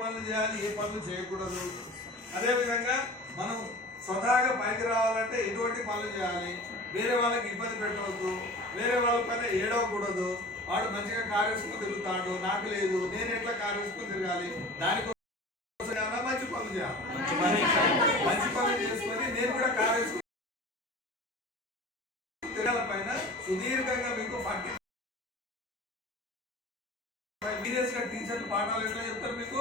పనులు చేయాలి, ఏ పనులు చేయకూడదు. అదేవిధంగా మనం స్వతహాగా పైకి రావాలంటే ఎటువంటి పనులు చేయాలి, వేరే వాళ్ళకి ఇబ్బంది పెట్టవద్దు, వేరే వాళ్ళ పైన ఏడవకూడదు. వాడు మంచిగా కారు వేసుకుని తిరుగుతాడు, నాకు లేదు, నేను ఎట్లా కారు వేసుకుని తిరగాలి, దానికోసం మంచి పనులు చేయాలి. మంచి పనులు చేసుకొని నేను కూడా కారు వేసుకుని తిరగాల పైన సుదీర్ఘంగా మీకు సీరియస్ గా టీచర్లు పాఠాలు ఎట్లా చెప్తారు, మీకు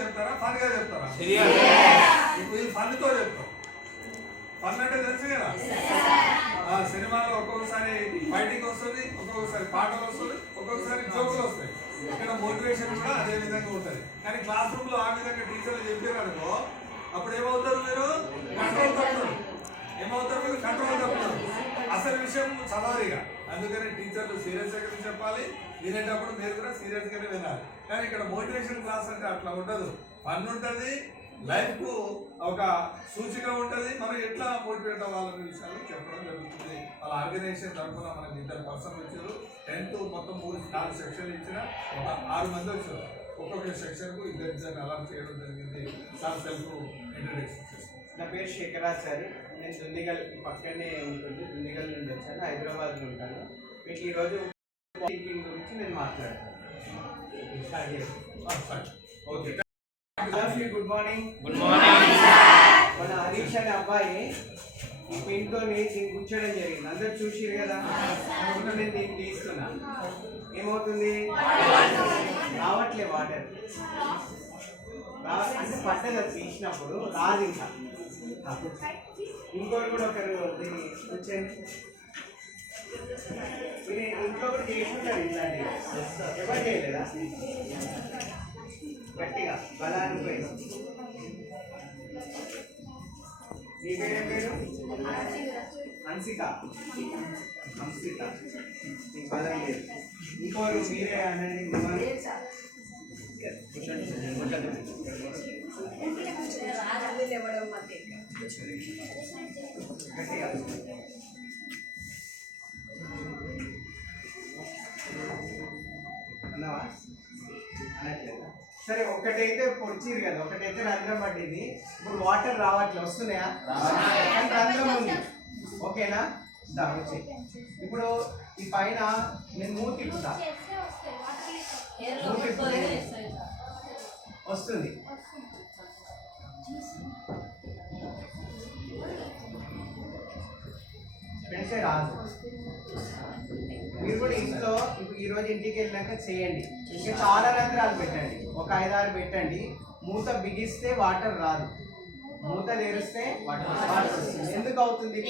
చెప్తారా, ఫన్ గా చెప్తారా? వీళ్ళు ఫన్తో చెప్తాం. ఫన్ అంటే తెలుసు కదా, సినిమాలో ఒక్కొక్కసారి ఫైటింగ్ వస్తుంది, ఒక్కొక్కసారి పాటలు వస్తుంది, ఒక్కొక్కసారి జోకులు వస్తాయి. ఇక్కడ మోటివేషన్ కూడా అదే విధంగా ఉంటుంది. కానీ క్లాస్ రూమ్ లో ఆ విధంగా టీచర్లు చెప్పారు అనుకో, అప్పుడు ఏమవుతారు, మీరు కంట్రోల్ తప్పుతారు. ఏమవుతారు, మీరు కంట్రోల్ తప్పుతారు. అసలు విషయం చదవరిగా. అందుకని టీచర్లు సీరియస్ గా చెప్పాలి, వినేటప్పుడు మీరు కూడా సీరియస్ గానే వినాలి. కానీ ఇక్కడ మోటివేషన్ క్లాస్ అంటే అట్లా ఉండదు. ఫన్ ఉంటుంది, లైఫ్ కు ఒక సూచిక ఉంటుంది, మనం ఎట్లా మోటివేట్ అవ్వాలనే విషయాలు చెప్పడం జరుగుతుంది. వాళ్ళ ఆర్గనైజేషన్ తరఫున మనకి 2 పర్సన్లు వచ్చారు. 10th మొత్తం 4 సెక్షన్లు ఇచ్చిన ఒక 6 మంది వచ్చారు. ఒక్కొక్క సెక్షన్ కు 2 అలాట్ చేయడం జరిగింది. సార్ సెల్ఫ్ ఇంట్రడక్షన్ చేస్తాను. నా పేరు శేఖరాచారి. నేను దుండిగల్ పక్కనే ఉంటుంది, దుండిగల్ నుండి వచ్చాను, హైదరాబాద్లో ఉంటాను. మీకు ఈరోజు థింకింగ్ గురించి నేను మాట్లాడతాను. Good morning. Good morning. మన హరీష్ అనే అబ్బాయి ఈ పెయింట్తో దీన్ని కూర్చోడం జరిగింది. అందరు చూసిరు కదా. నేను దీన్ని తీస్తున్నా, ఏమవుతుంది, రావట్లే వాటర్. అంటే పట్టదు, అది తీసినప్పుడు రాదు. ఇంకా ఇంకోటి కూడా ఒకరు దీన్ని కూర్చొని మీరు ఇంట్లో కూడా చేసుకుంటారు. ఇట్లాంటివి ఎవరు చేయలేదా? గట్టిగా బలాన్ని ఉపయోగించి. నీ పేరు పేరు హన్సిక. హన్సిక, నీకు బలం లేదు. ఇంకోరు మీరే అనండి. గట్టిగా అన్నావా? అనట్లేదా? సరే, ఒక్కటైతే పొడిచిరు కదా, ఒకటైతే రంధ్రం పట్టింది. ఇప్పుడు వాటర్ రావట్లే, వస్తున్నాయా? కానీ రంధ్రం ఉంది. ఓకేనా? వచ్చి ఇప్పుడు ఈ పైన నేను మూతి తిప్పుతా, వస్తుంది. పెడితే రాదు. మీరు కూడా ఇంట్లో ఈరోజు ఇంటికి వెళ్ళాక చేయండి. ఇంకా చాలా రంధ్రాలు పెట్టండి, ఒక 5-6 పెట్టండి. మూత బిగిస్తే వాటర్ రాదు, మూత తెరిస్తే వాటర్ వస్తుంది. ఎందుకు అవుతుంది?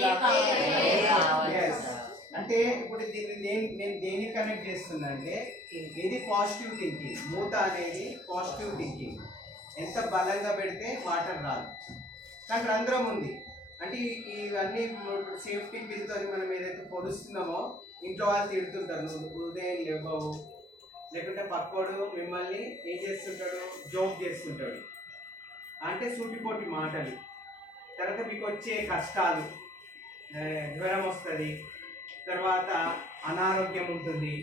అంటే ఇప్పుడు దీన్ని నేను దేనికి కనెక్ట్ చేస్తున్నా అంటే, ఇది పాజిటివ్ థింకింగ్. మూత అనేది పాజిటివ్ థింకింగ్. ఎంత బలంగా పెడితే వాటర్ రాదు. కానీ రంధ్రం ఉంది అంటే ఇవన్నీ సేఫ్టీ పిన్తో మనం ఏదైతే పొడుస్తున్నామో ఇంట్లో వాళ్ళు తిడుతుంటారు, నువ్వు ఉదయం లేవవు, లేకుంటే పక్కోడు మిమ్మల్ని ఏం చేస్తుంటాడు, జోక్ చేస్తుంటాడు. అంటే సూటిపోటి మాటలు. తర్వాత మీకు వచ్చే కష్టాలు, జ్వరం వస్తుంది, తర్వాత అనారోగ్యం ఉంటుంది,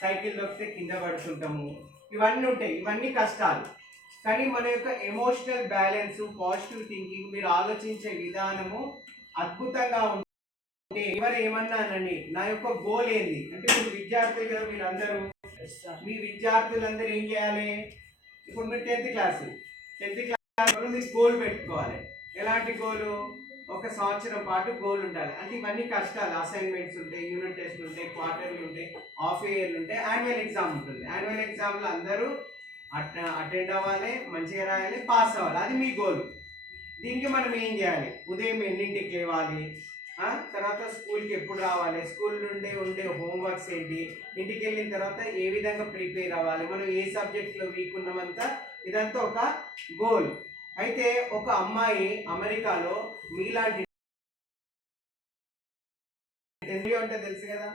సైకిల్ దొక్కితే కింద పడుతుంటాము, ఇవన్నీ ఉంటాయి. ఇవన్నీ కష్టాలు. కానీ మన యొక్క ఎమోషనల్ బ్యాలెన్స్, పాజిటివ్ థింకింగ్, మీరు ఆలోచించే విధానము అద్భుతంగా ఉంటుంది. ఎవరు ఏమన్నానండి, నా యొక్క గోల్ ఏంది అంటే, ఇప్పుడు విద్యార్థులు కదా మీరందరూ, మీ విద్యార్థులందరూ ఏం చేయాలి? ఇప్పుడు మీరు 10th క్లాస్ మీరు గోల్ పెట్టుకోవాలి. ఎలాంటి గోలు? 1 సంవత్సరం పాటు గోల్ ఉండాలి. అంటే ఇవన్నీ కష్టాలు. అసైన్మెంట్స్ ఉంటాయి, యూనిట్ టెస్ట్లు ఉంటాయి, క్వార్టర్లు ఉంటాయి, హాఫ్ ఇయర్లు ఉంటాయి, యాన్యువల్ ఎగ్జామ్ ఉంటుంది. యాన్యువల్ ఎగ్జామ్లో అందరూ అటెండ్ అవ్వాలి, మంచిగా రాయాలి, పాస్ అవ్వాలి. అది మీ గోల్. దీనికి మనం ఏం చేయాలి? ఉదయం ఎన్నింటికి లేవాలి, తర్వాత స్కూల్కి ఎప్పుడు రావాలి, స్కూల్ నుండి ఉండే హోంవర్క్స్ ఏంటి, ఇంటికి వెళ్ళిన తర్వాత ఏ విధంగా ప్రిపేర్ అవ్వాలి, మనం ఏ సబ్జెక్ట్లో వీక్ ఉన్నామంతా, ఇదంతా ఒక గోల్. అయితే ఒక అమ్మాయి అమెరికాలో మీలాంటి పోలియో అంటే తెలుసు కదా,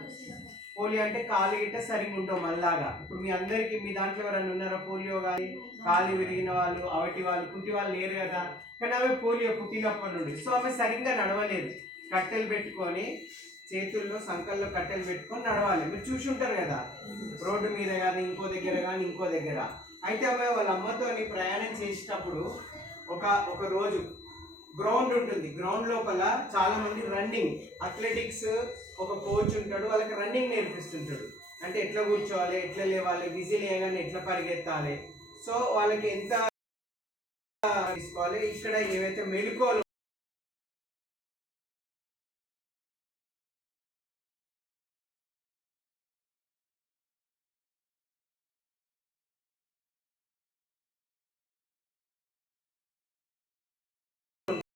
పోలియో అంటే కాలు గిట్ట సరిగ్గా ఉంటాం మళ్ళాగా. ఇప్పుడు మీ అందరికీ మీ దాంట్లో ఎవరైనా ఉన్నారో పోలియో కానీ, కాలు విరిగిన వాళ్ళు, అవటి వాళ్ళు, కుంటి వాళ్ళు లేరు కదా. కానీ ఆమె పోలియో పుట్టినప్పటి నుండి. సో ఆమె సరిగ్గా నడవలేదు. కట్టెలు పెట్టుకొని చేతుల్లో సంకల్లో కట్టెలు పెట్టుకొని నడవాలి. మీరు చూసి ఉంటారు కదా, రోడ్డు మీద కానీ ఇంకో దగ్గర కానీ ఇంకో దగ్గర. అయితే ఆమె వాళ్ళ అమ్మతోని ప్రయాణం చేసేటప్పుడు ఒక రోజు గ్రౌండ్ ఉంటుంది. గ్రౌండ్ లోపల చాలా మంది రన్నింగ్ అథ్లెటిక్స్ ఒక కోచ్ ఉంటాడు, వాళ్ళకి రన్నింగ్ నేర్పిస్తుంటాడు. అంటే ఎట్లా కూర్చోవాలి, ఎట్లా లేవాలి, విజిల్ వేయగానే ఎట్లా పరిగెత్తాలి, సో వాళ్ళకి ఎంత తీసుకోవాలి, ఇక్కడ ఏవైతే మెళుకువలు